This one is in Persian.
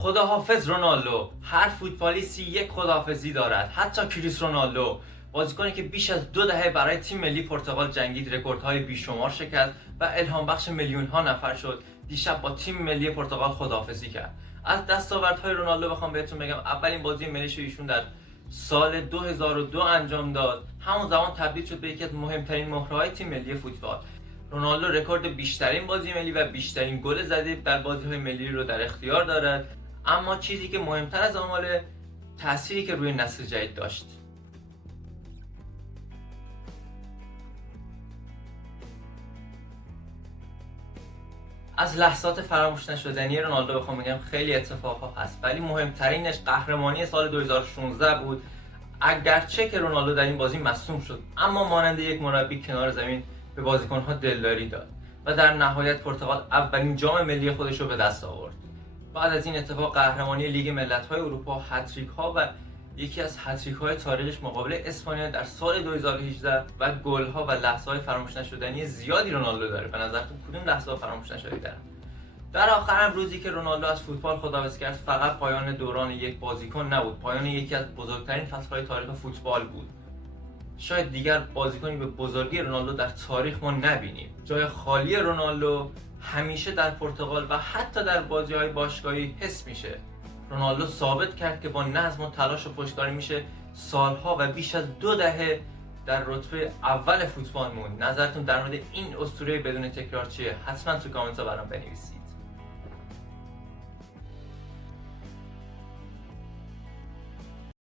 خداحافظ رونالدو. هر فوتبالیستی یک خداحافظی دارد، حتی کریس رونالدو، بازیکنی که بیش از 2 دهه برای تیم ملی پرتغال جنگید، رکوردهای بیشمار شکست و الهام بخش میلیون ها نفر شد، دیشب با تیم ملی پرتغال خداحافظی کرد. از دستاوردهای رونالدو بخوام بهتون بگم، اولین بازی ملیش رو ایشون در سال 2002 انجام داد. همون زمان تبدیل شد به یکی از مهمترین مهره‌های تیم ملی فوتبال. رونالدو رکورد بیشترین بازی ملی و بیشترین گل زده در بازی‌های ملی رو در اختیار دارد. اما چیزی که مهمتر از آن، تأثیری که روی نسل جدید داشت. از لحظات فراموش نشدنی رونالدو بخوام بگم خیلی اتفاقها هست، ولی مهمترینش قهرمانی سال 2016 بود. اگرچه که رونالدو در این بازی مصدوم شد، اما مانند یک مربی کنار زمین به بازیکن‌ها دلداری داد و در نهایت پرتغال اولین جام ملی خودش رو به دست آورد. بعد از این اتفاق قهرمانی لیگ ملت‌های اروپا، هتریک‌ها و یکی از هتریک‌های تاریخش مقابل اسپانیا در سال 2018 و گل‌ها و لحظه‌های فراموش نشدنی زیادی رونالدو داره. به نظرتون کدوم لحظه‌ها فراموش نشدنی داره؟ در آخر هم روزی که رونالدو از فوتبال خداحافظی کرد، فقط پایان دوران یک بازیکن نبود، پایان یکی از بزرگترین فصل‌های تاریخ فوتبال بود. شاید دیگر بازیکنی به بزرگی رونالدو در تاریخ ما نبینیم. جای خالی رونالدو همیشه در پرتغال و حتی در بازی‌های باشگاهی حس میشه. رونالدو ثابت کرد که با نظم و تلاش و پشتکاری میشه سالها و بیش از 2 دهه در رتبه اول فوتبال موند. نظرتون در مورد این اسطوره بدون تکرار چیه؟ حتما تو کامنت ها برام بنویسید.